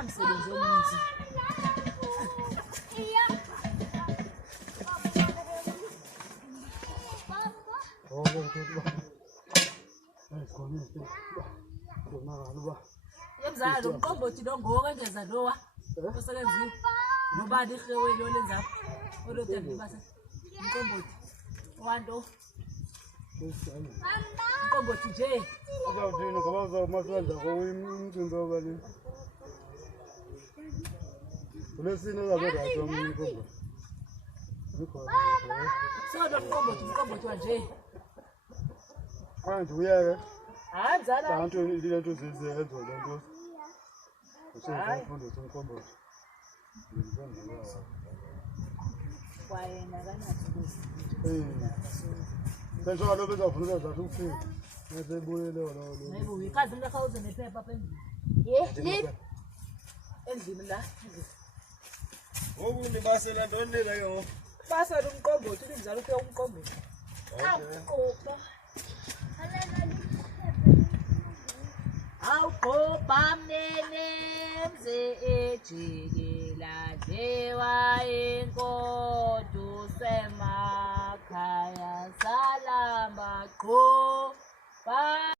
Anamsebenzi omuhle. Yemzala lo mqombothi lo ngokengeza lowa. Osebenziwe. Nobani ihewe lo lenza. Olothe basa. Mqombothi. Wanto. Mqombothi nje. Uzawuthini ngoba uzomasenza umcimbi obani. Ulesine uzabeka somqombothi. Sodo mqombothi wanje. Manje uyeke. Hayi mzala. Abantu ilento zizenzo lento. Usefunda somqombothi. Wayena kanathi. Senzo lo bezofuna zathi ukufika. Nesebuyele lo. Hayibo uyikazi ngakawuze nephepha phezulu. Endlini la. Ngoku nibasela ntoni lena ke? Basa lo mqombothi umzala uphe umqombothi. Awuqopha. Awuqopha mnene mze ejikela dewa inkodu semakhaya salamba qho